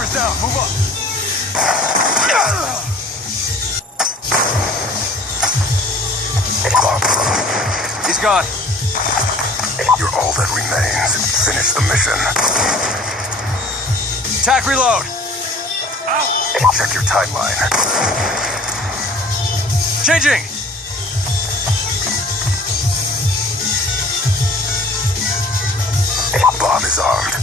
Sniper's down. Move up. He's gone. You're all that remains. Finish the mission. Attack reload. Check your timeline. Changing. Bomb is armed.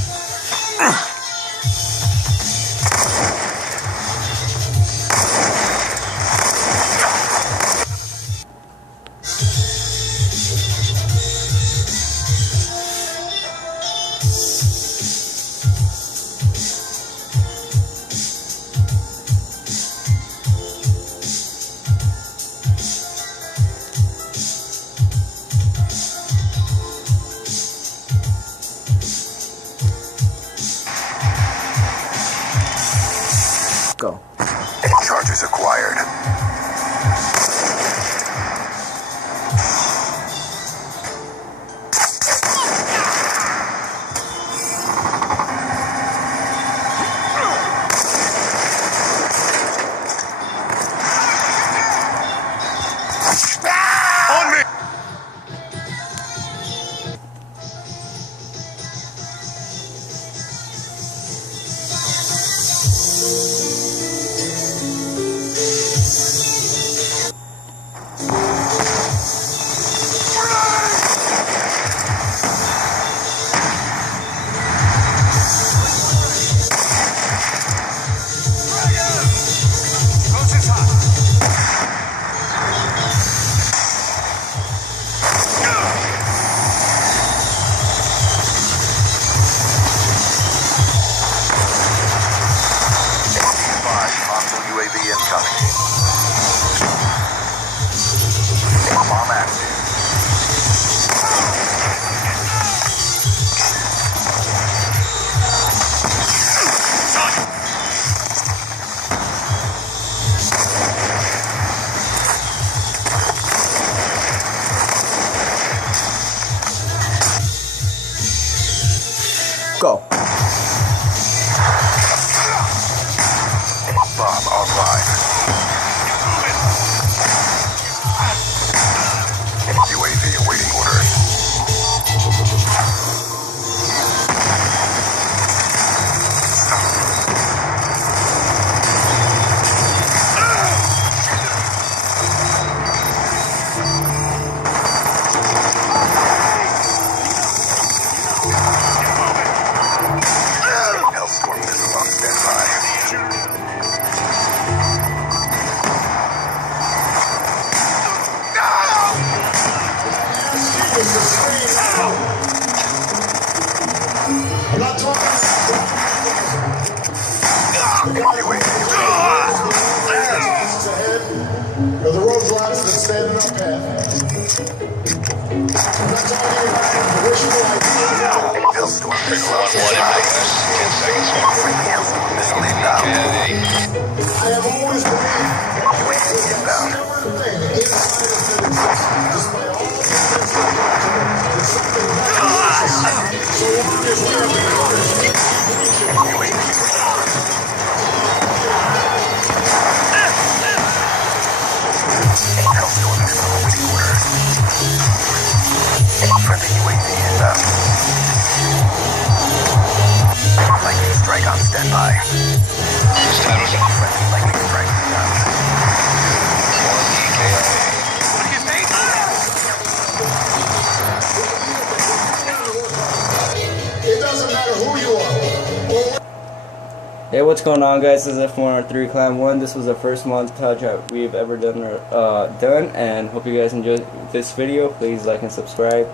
Go. Charges acquired. On me! Bomb active. Go. Bomb online. UAV awaiting orders. Hellstorm missile on standby. I'm not talking. Are the roadblocks that stand in our path? I'm not talking about the wishful idea. Hellstorm missile on standby. 10 seconds. Missile inbound. I have always believed UAV inbound. thing inside of the despite all the things that there's something about it. So long as we have the courage. Hellstorm missile awaiting orders. Friendly UAV inbound. Lightning strike on standby. Friendly lightning strike inbound. It doesn't matter who you are. Hey, what's going on, guys? This is F103 Clan 1. This was the first montage that we've ever done, and hope you guys enjoyed this video. Please like and subscribe.